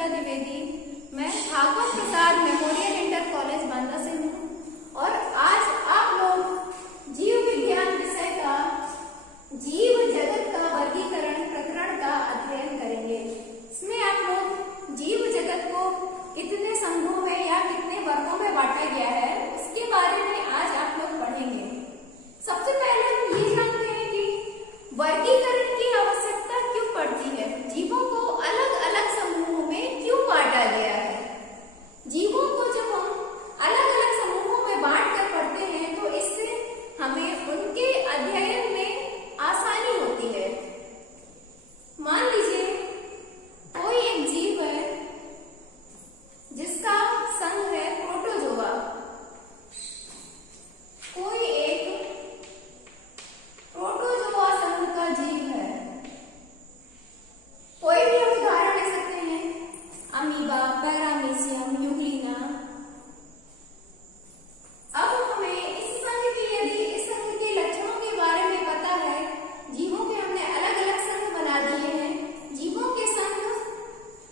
सुनीता द्विवेदी। मैं भागवत प्रसाद memorial inter college Banda से हूँ और आज आप लोग जीव विज्ञान विषय का जीव जगत का वर्गीकरण प्रकरण का अध्ययन करेंगे। इसमें आप लोग जीव जगत को कितने संघों में या कितने वर्गों में बांटा गया है उसके बारे में आज आप लोग पढ़ेंगे। सबसे पहले हम ये जानते हैं कि वर्गीकरण की आवश्यकता क्यों पड़ती है, जीवों को अलग अलग समूहों में क्यों बांटा गया है। जीवों को जब हम अलग अलग समूहों में बांट कर पढ़ते हैं तो इससे हमें उनके अध्ययन में आसानी होती है। मान लीजिए कोई एक जीव है जिसका संघ है प्रोटोजोआ। कोई एक प्रोटोजोआ संघ का जीव है। कोई भी हम उदाहरण ले सकते हैं, अमीबा, पैरामीशियम, यूग्लिना। अब हमें इस संघ के लक्षणों के बारे में पता है। जीवों के हमने अलग अलग संघ बना दिए हैं। जीवों के संघ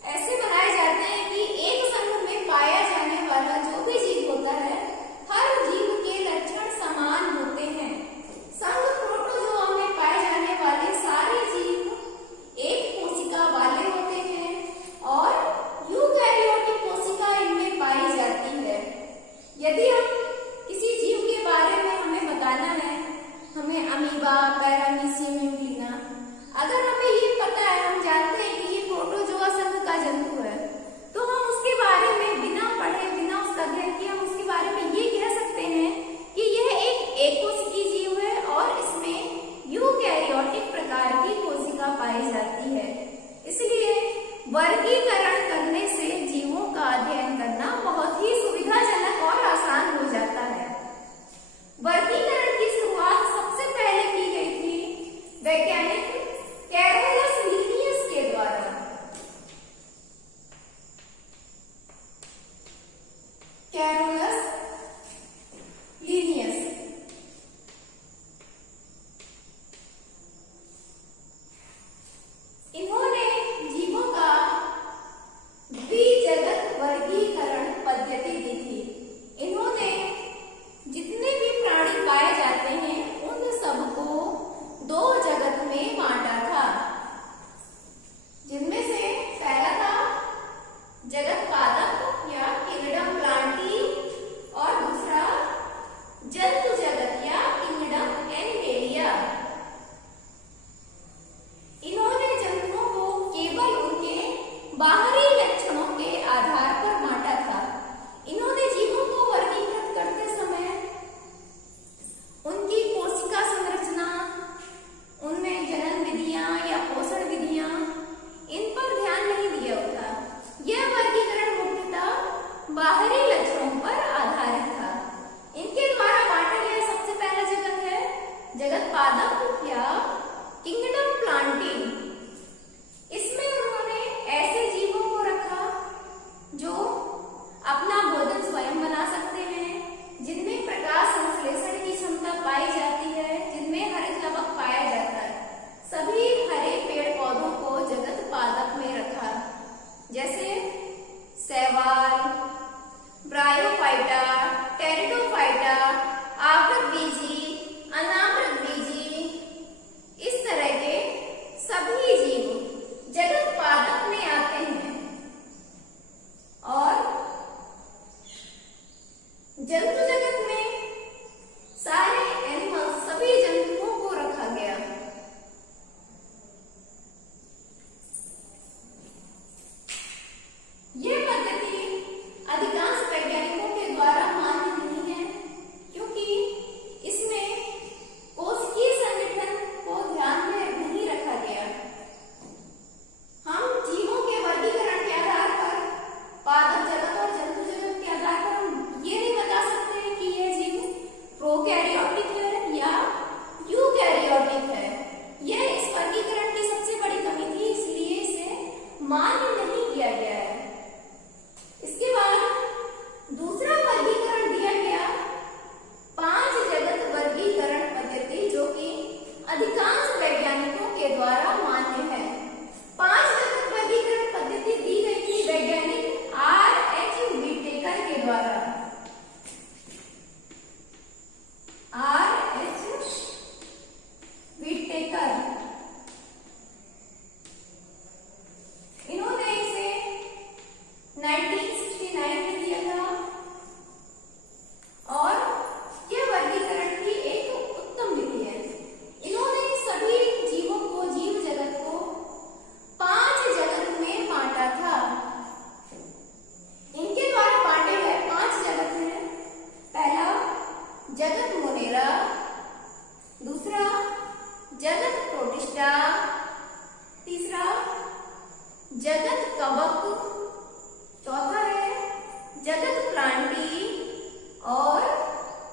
ऐसे बनाए जाते हैं कि एक संघ में पाया जाने वाला जो भी जीव होता है हर जीव के लक्षण समान होते हैं। संघ प्रोटोजोआ में पाए जाने वाले सारे जीव एक कोशिका वाले होते हैं और यूकैरियोटिक कोशिका इनमें पाई जाती है। यदि हम किसी जीव के बारे में हमें बताना है, हमें अमीबा, पैरामीशियम, यूग्लिना, अगर हमें ये पता है, हम जानते हैं कि ये प्रोटोजोआ संघ का जंतु है, तो हम उसके बारे में बिना पढ़े, बिना उसका अध्ययन किए हम उसके बारे में ये कह सकते हैं कि यह एक एकोशिकी जीव है और इसमें यूकैरियोटिक प्रकार की कोशिका पाई जाती है। इसलिए वर्गीकरण करने से जीवों का अध्ययन करना बहुत ही सुविधाजनक और आसान हो जाता है। वर्गीकरण की शुरुआत सबसे पहले की गई थी वैज्ञानिक कैरोलस लीनियस के द्वारा। कैरोलस लीनियस इन्होंने जीवों का द्विजगत वर्गीकरण पद्धति दी थी। इन्होंने जितने भी प्राणी पाए जाते हैं उन सबको दो जगत में बांटा था, जिनमें से पहला था जगत पादप या किंगडम प्लांटी और दूसरा जंतु जगत या किंगडम एनिमेलिया। इन्होंने जंतुओं को केवल उनके बाहरी लक्षणों के आधार पर बांटा था। इन्होंने जीवों को वर्गीकृत करते समय उनकी कोशिका संरचना, उनमें जनन विधियां या पोषण विधियां, इन पर ध्यान नहीं दिया होता। यह वर्गीकरण मुख्यतः बाहरी लक्षणों पर आधारित था। इनके द्वारा बांटा जगत मोनेरा, दूसरा जगत प्रोटिस्टा, तीसरा जगत कवक, चौथा है जगत प्लांटी और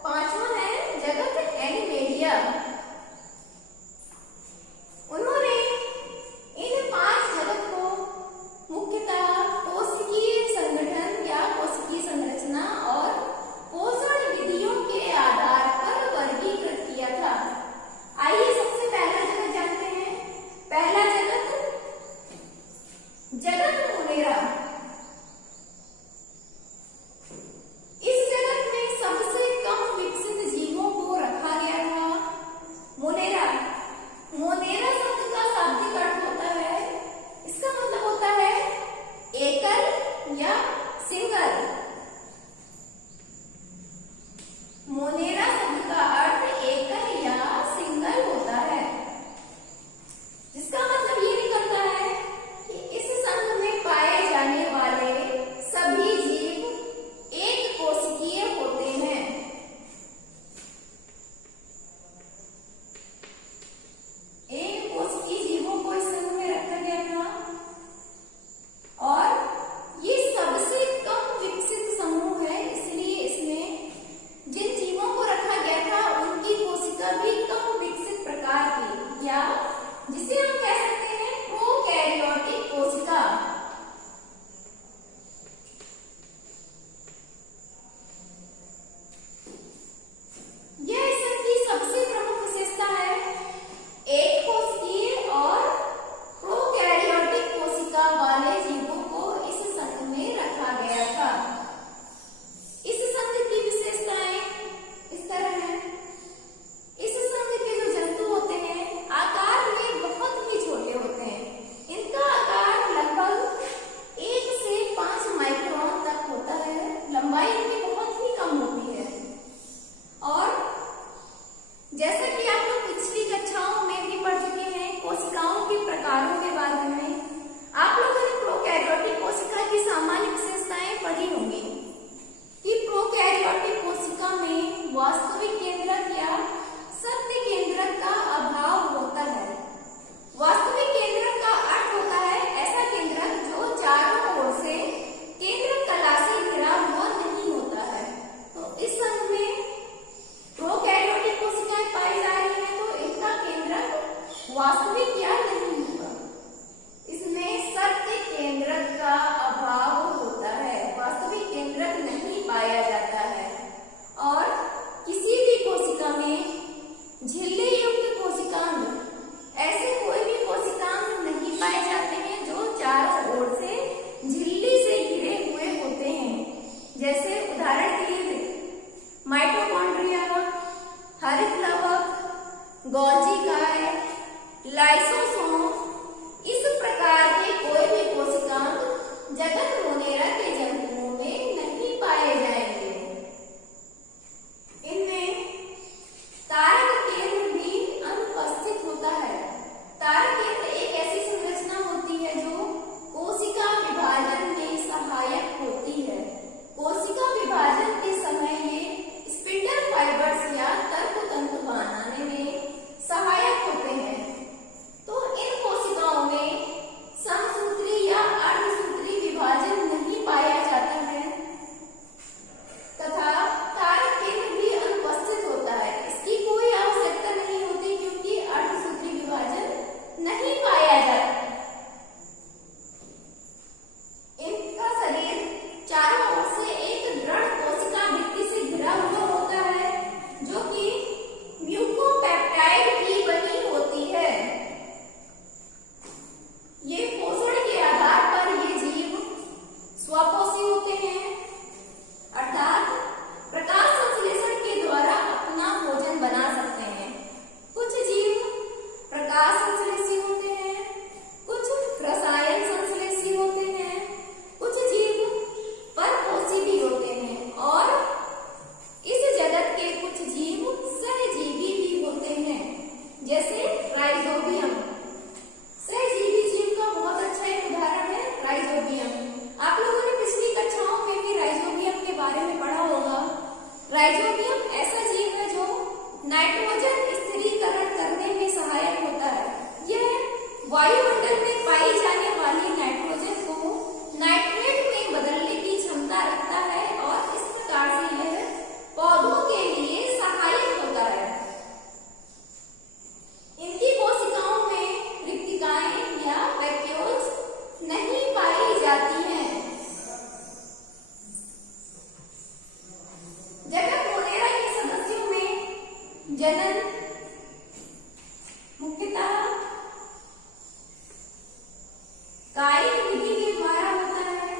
पांचवा है जगत एनिमेलिया। उन्होंने इन 5 जगत को मुख्यतः कोशिकीय संगठन या कोशिकीय संरचना और पोषण विधियों के आधार पर वर्गीकृत किया था। आइए सबसे पहला जगत जानते हैं। पहला जगत जगत मोनेरा। इस जगत में सबसे कम विकसित जीवों को रखा गया था। मोनेरा, मोनेरा शब्द का शाब्दिक अर्थ होता है, इसका मतलब होता है एकल या सिंगल। मोनेरा शब्द का अर्थ एकल या सिंगल होता है, जिसका मतलब ये निकलता है कि इस संघ में पाए जाने वाले सभी जीव एक कोशिकीय होते हैं। एक कोशिकीय जीवों को इस संघ में रखा गया था और ये सबसे कम विकसित समूह है, इसलिए इसमें जिन जीवों को रखा गया था उनकी कोशिका भी कम विकसित प्रकार की, या जिसे हम कह सकते हैं प्रोकैरियोटिक कोशिका। यह इस संघ की सबसे प्रमुख विशेषता है। एक कोशिकीय और प्रोकैरियोटिक कोशिका वाले जीवों को इस संघ में रखा गया था। इस संघ की विशेषताएं इस तरह हैं। इस संघ के जो जंतु होते हैं आकार में बहुत ही छोटे होते हैं। इनका आकार लगभग 1 से 5 माइक्रोन तक होता है। लंबाई इनकी बहुत ही कम होती है। और जैसा कि आप लोग पिछली कक्षाओं में भी पढ़ चुके हैं कोशिकाओं के प्रकारों के बारे में, आप लोगों ने प्रोकैरियोटिक कोशिका की सामान्य विशेषताएं पढ़ी होंगी कि प्रोकैरियोटिक कोशिका में वास्तविक केंद्रक या सत्य केंद्रक का अभाव होता है। वास्तविक केंद्रक का अर्थ होता है ऐसा केंद्रक जो चारों ओर से केंद्रक कला से घिरा हुआ नहीं होता है। तो इस संघ में प्रोकैरियोटिक कोशिकाएं पाई जा रही हैं, तो इनका केंद्रक वास्तविक या नहीं होगा। इसमें सत्य केंद्रक का अभाव होता है, वास्तविक केंद्रक नहीं पाया जाता है। और किसी भी कोशिका में झिल्ली युक्त कोशिकांग, ऐसे कोई भी कोशिकांग नहीं पाए जाते हैं जो चारों ओर से झिल्ली से घिरे हुए होते हैं। जैसे उदाहरण के लिए माइटोकॉन्ड्रिया, हरित लवक, गोल्जी काय, लाइसोसोम, इस प्रकार के कोई भी कोशिकांग जगत मोनेरा के जंतुओं में नहीं पाए जाएंगे। इनमें तारक केंद्र भी अनुपस्थित होता है। तारक केंद्र एक ऐसी संरचना होती है जो कोशिका विभाजन में सहायक होती है। कोशिका विभाजन के समय ये स्पिंडल फाइबर्स या तर्क तंतु बनाने में सहायक होते हैं। तो इन नाइट्रोजन स्थिरीकरण करने में सहायक होता है। यह वायुमंडल में पाई जाने वाली नाइट्रोजन को नाइट्रेट में बदलने की क्षमता रखता है और इस प्रकार से यह पौधों के लिए सहायक होता है। इनकी कोशिकाओं में रिक्तिकाएं या वैक्यूल्स नहीं पाई जाती हैं। जगत मोनेरा के सदस्यों में जनन मुख्यतः कायिक विधि के द्वारा होता है।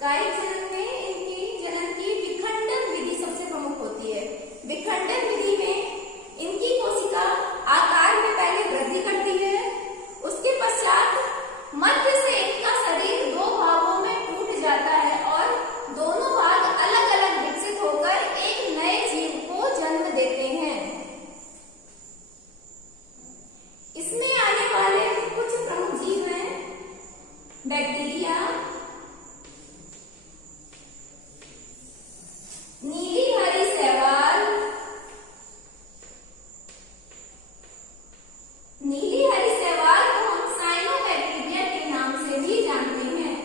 कायिक जनन में इनकी जनन की विखंडन विधि सबसे प्रमुख होती है। विखंडन विधि में इनकी कोशिका आकार में पहले वृद्धि करती है, उसके पश्चात मध्य से इनका शरीर दो भागों में टूट जाता है और दोनों भाग अलग अलग विकसित होकर एक नए जीव को जन्म देते हैं। इसमें आने वाले कुछ प्रमुख जीव हैं बैक्टीरिया, नीली हरी शैवाल, नीली हरी शैवाल को हम साइनोबैक्टीरिया के नाम से भी जानते हैं।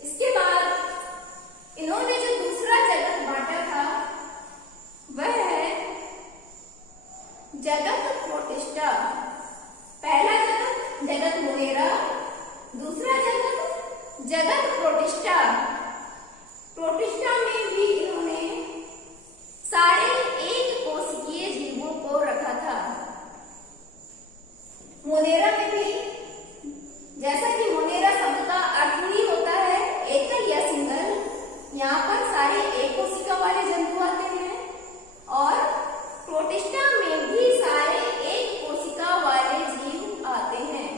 इसके बाद इन्होंने जो दूसरा जगत बांटा था वह है जगत प्रोटिस्टा। पहला जगत जगत मोनेरा, दूसरा जगत जगत प्रोटिस्टा। प्रोटिस्टा में भी इन्होंने सारे एक कोशिकीय जीवों को रखा था। मोनेरा में भी, जैसा कि मोनेरा शब्द का अर्थ ही होता है एकल या सिंगल, यहाँ पर सारे एक कोशिका वाले जंतु आते हैं और प्रोटिस्टा में भी सारे एक कोशिका वाले जीव आते हैं।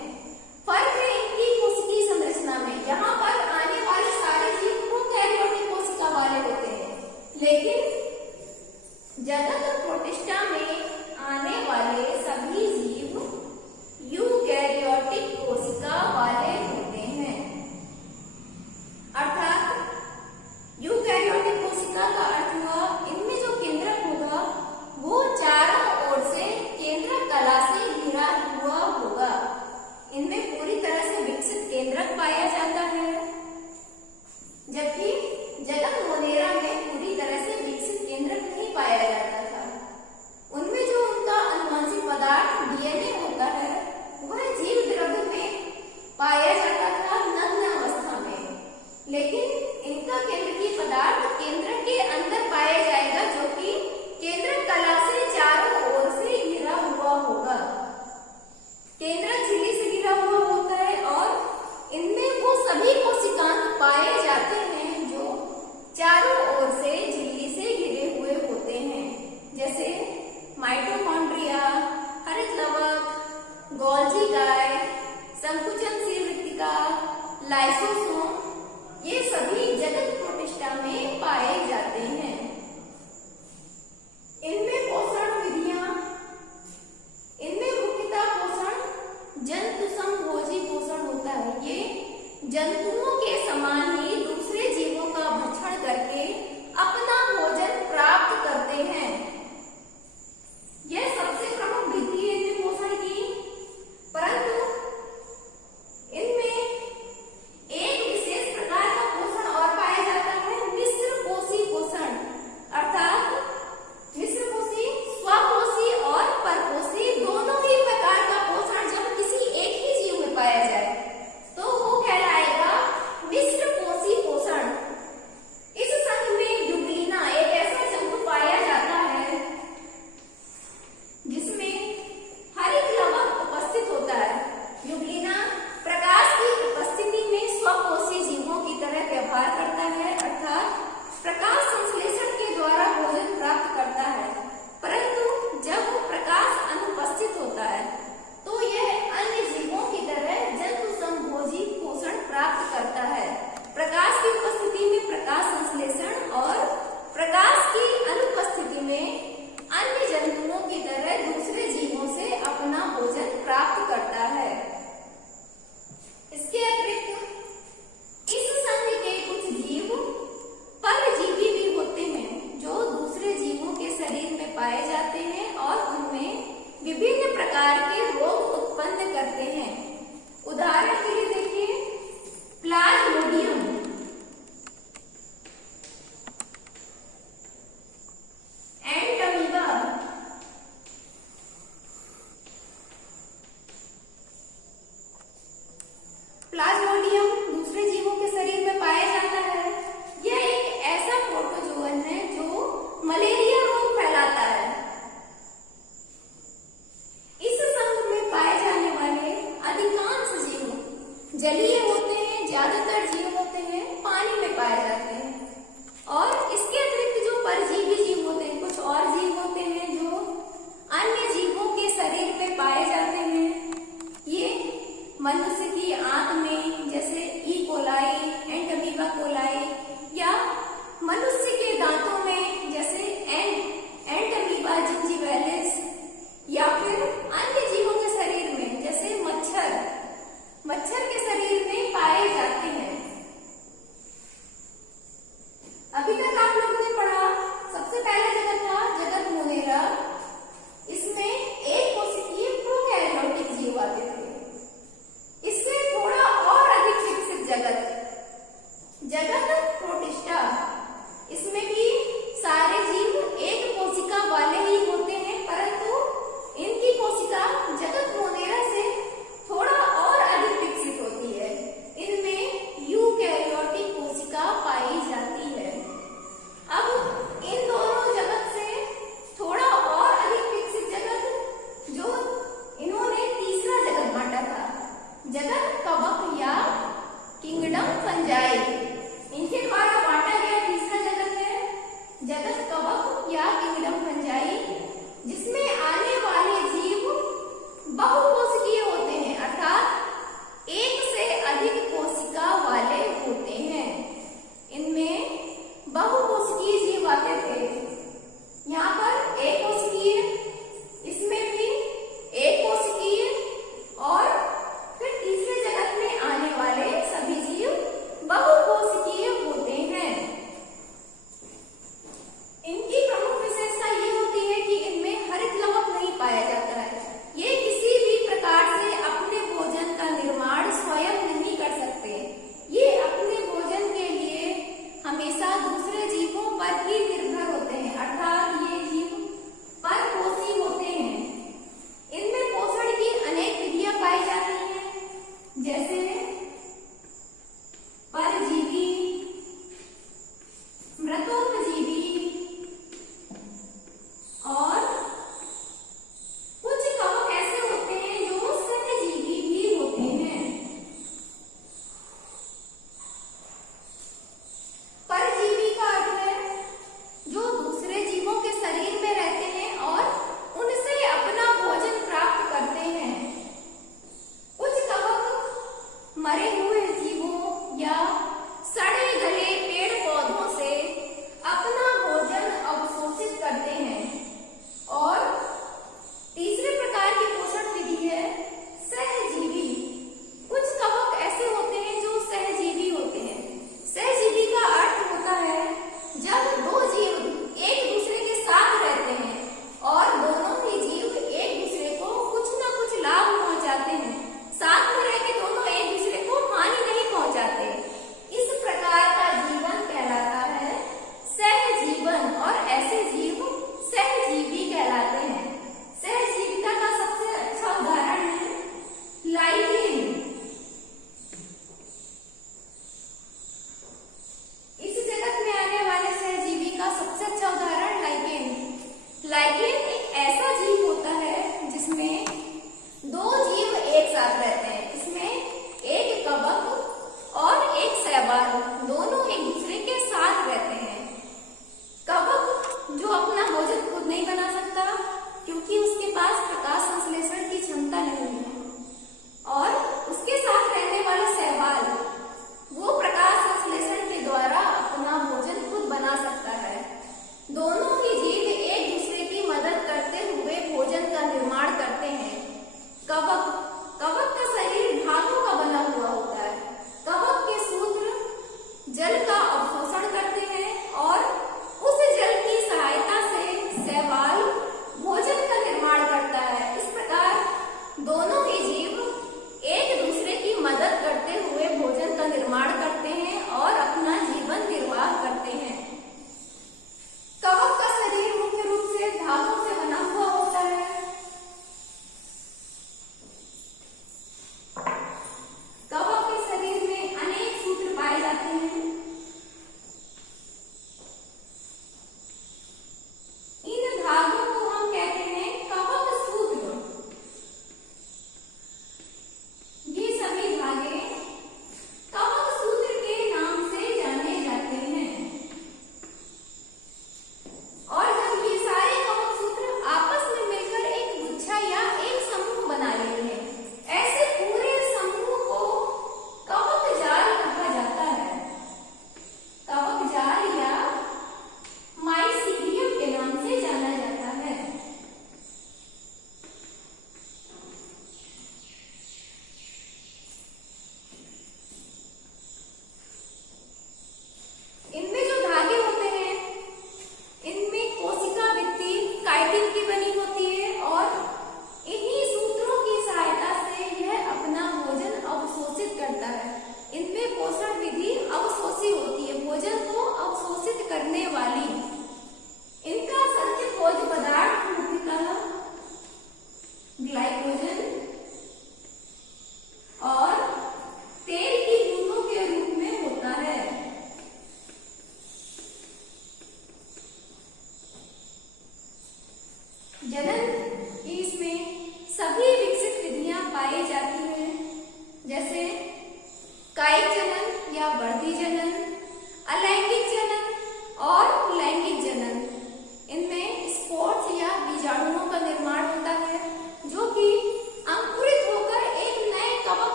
फर्क है इनकी कोशिकीय संरचना में। यहाँ पर आने वाले सारे जीव प्रोकैरियोटिक कोशिका वाले होते हैं, लेकिन जगत प्रोटिस्टा में आने वाले सभी जीव यूकैरियोटिक कोशिका वाले होते हैं। अर्थात यूकैरियोटिक कोशिका का अर्थ हुआ इनमें जो केंद्रक होगा वो चारों ओर से केंद्रक कला से घिरा हुआ होगा। इनमें पूरी तरह से विकसित केंद्रक पाया जाता है, जबकि जगत मोनेरा में पूरी तरह से विकसित केंद्रक नहीं पाया जाता था। उनमें जो उनका आनुवंशिक पदार्थ डीएनए होता है वह जीव द्रव्य में पाया जाता था नग्न अवस्था में, लेकिन इनका केंद्रीय पदार्थ केंद्र के अंदर पाया जाएगा जो कि केंद्रक कला से चारों ओर से घिरा हुआ होगा। केंद्रक झिल्ली से घिरा हुआ होता है और इनमें वो सभी कोशिकांग पाए जाते हैं जो चारों ओर से झिल्ली से घिरे हुए होते हैं, जैसे माइटोकॉन्ड्रिया, हरित लवक, गोल्जी गाय, संकुचनशील रिक्तिका, लाइसोसोम, ये सभी जगत प्रोटिस्टा में पाए जाते हैं। इनमें पोषण विधियां, इनमें मुख्यतः पोषण जंतु संभोजी पोषण होता है। ये जंतुओं के समान ही दूसरे जीवों का भक्षण करके अपना भोजन प्राप्त करते हैं। यह सबसे प्रमुख विधि है इनमें पोषण की, परंतु इनमें एक विशेष प्रकार का पोषण और पाया जाता है मिश्र पोषी पोषण। अर्थात मिश्र पोषी, स्वपोषी और परपोषी दोनों ही प्रकार का पोषण जब किसी एक ही जीव में पाया जाए तो वो कहलाएगा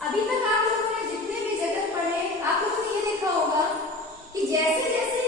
अभी तक आप लोगों ने जितने भी जगत पढ़े, आप लोगों ने ये देखा होगा कि जैसे जैसे